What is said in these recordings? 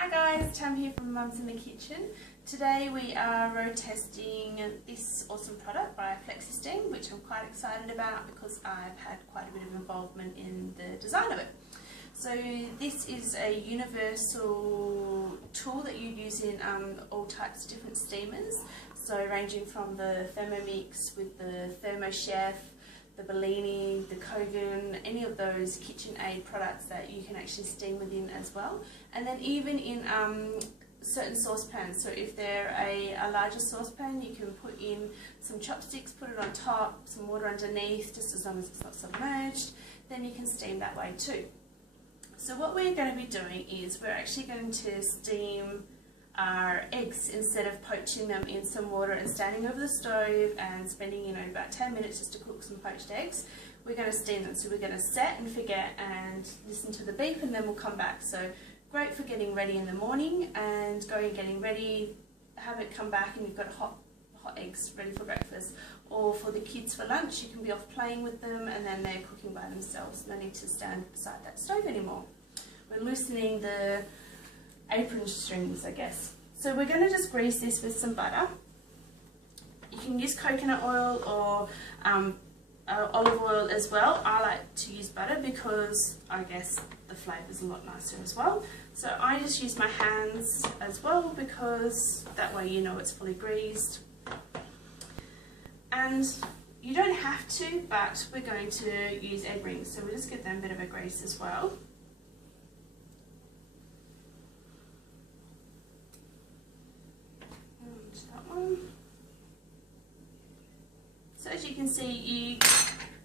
Hi guys, Tam here from Mums in the Kitchen. Today we are road testing this awesome product by Flexisteam, which I'm quite excited about because I've had quite a bit of involvement in the design of it. So this is a universal tool that you use in all types of different steamers, so ranging from the Thermomix with the Thermo Chef, the Bellini, the Kogan, any of those KitchenAid products that you can actually steam within as well. And then even in certain saucepans, so if they're a larger saucepan, you can put in some chopsticks, put it on top, some water underneath, just as long as it's not submerged, then you can steam that way too. So what we're going to be doing is we're actually going to steam our eggs instead of poaching them in some water and standing over the stove and spending about 10 minutes just to cook some poached eggs. We're going to steam them, so we're going to set and forget and listen to the beep, and then we'll come back. So great for getting ready in the morning and getting ready, have it come back and you've got hot eggs ready for breakfast, or for the kids for lunch you can be off playing with them and then they're cooking by themselves, no need to stand beside that stove anymore. We're loosening the apron strings, I guess. So we're going to just grease this with some butter. You can use coconut oil or olive oil as well. I like to use butter because I guess the flavour is a lot nicer as well. So I just use my hands as well because that way you know it's fully greased. And you don't have to, but we're going to use egg rings, so we'll just give them a bit of a grease as well. So as you can see, you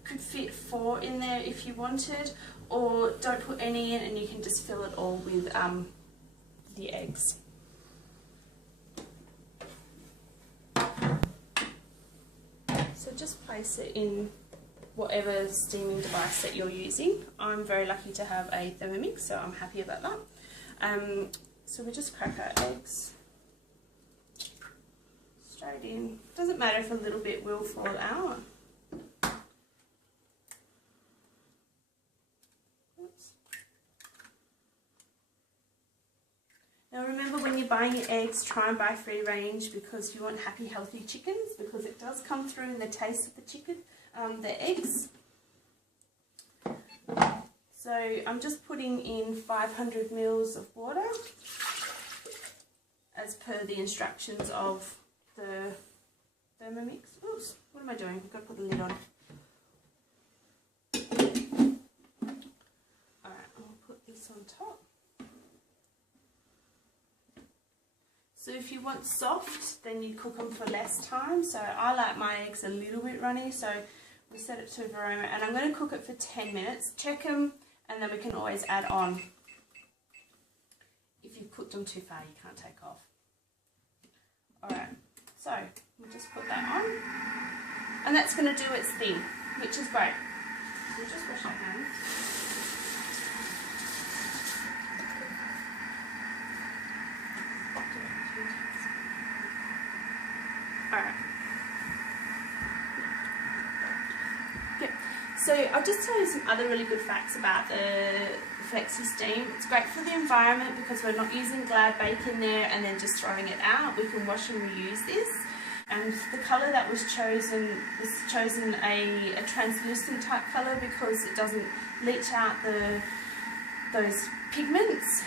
could fit 4 in there if you wanted, or don't put any in and you can just fill it all with the eggs. So just place it in whatever steaming device that you're using. I'm very lucky to have a Thermomix, so I'm happy about that. So we just crack our eggs straight in. Doesn't matter if a little bit will fall out. Oops. Now remember, when you're buying your eggs, try and buy free range because you want happy, healthy chickens, because it does come through in the taste of the chicken, the eggs. So I'm just putting in 500 ml of water as per the instructions of the Thermomix. Oops, what am I doing? I've got to put the lid on. Alright, I'll put this on top. So if you want soft, then you cook them for less time. So I like my eggs a little bit runny, so we set it to Veroma, and I'm going to cook it for 10 minutes. Check them, and then we can always add on. If you cooked them too far, you can't take off. Alright, so we'll just put that on, and that's going to do its thing, which is great. We'll just wash our hands. Alright. Okay. So I'll just tell you some other really good facts about the Flexisteam. It's great for the environment because we're not using Glad bake in there and then just throwing it out. We can wash and reuse this. And the colour that was chosen a translucent type colour because it doesn't leach out those pigments.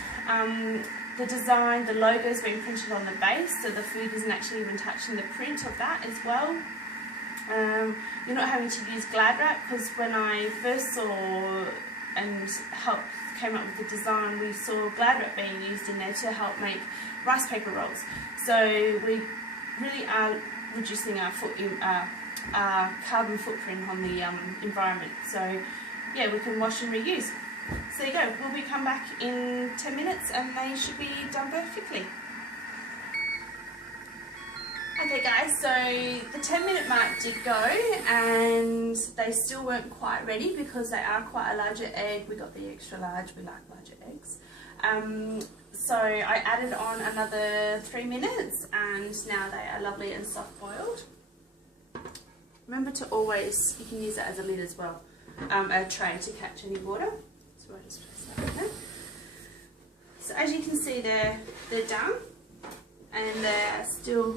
The design, the logo's been printed on the base, so the food isn't actually even touching the print of that as well. You're not having to use Glad wrap, because when I first saw and came up with the design, we saw Glad wrap being used in there to help make rice paper rolls. So we really are reducing our carbon footprint on the environment. So yeah, we can wash and reuse. So there you go, we'll come back in 10 minutes and they should be done perfectly. Okay guys, so the 10-minute mark did go and they still weren't quite ready because they are quite a larger egg. We got the extra large, we like larger eggs. So I added on another 3 minutes and now they are lovely and soft boiled. Remember to always, you can use that as a lid as well, a tray to catch any water. So I just press that in there. So as you can see they're done, and they're still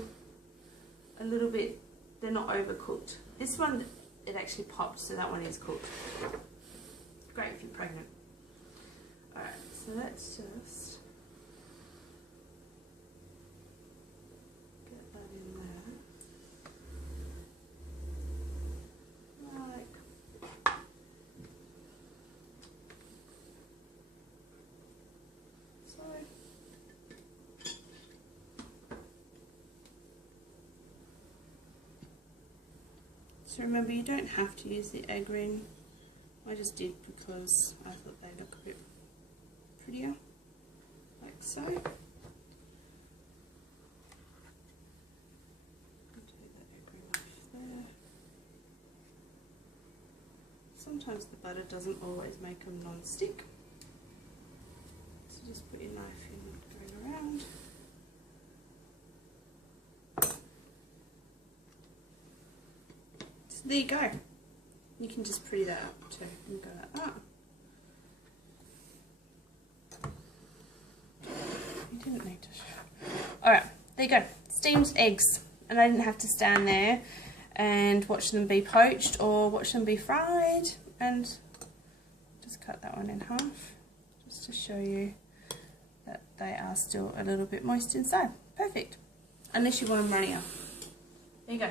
a little bit, they're not overcooked. This one, it actually popped, so that one is cooked. Great if you're pregnant. Alright, so let's just get that in there. Like so. So remember, you don't have to use the egg ring. I just did because I thought they look a bit prettier, like so. Take the egg ring off there. Sometimes the butter doesn't always make them non-stick, so just put your knife in, going around. So there you go. You can just pretty that up too and go like that. You didn't need to show. Alright, there you go. Steamed eggs. And I didn't have to stand there and watch them be poached or watch them be fried. And just cut that one in half just to show you that they are still a little bit moist inside. Perfect. Unless you want them runnier. There you go.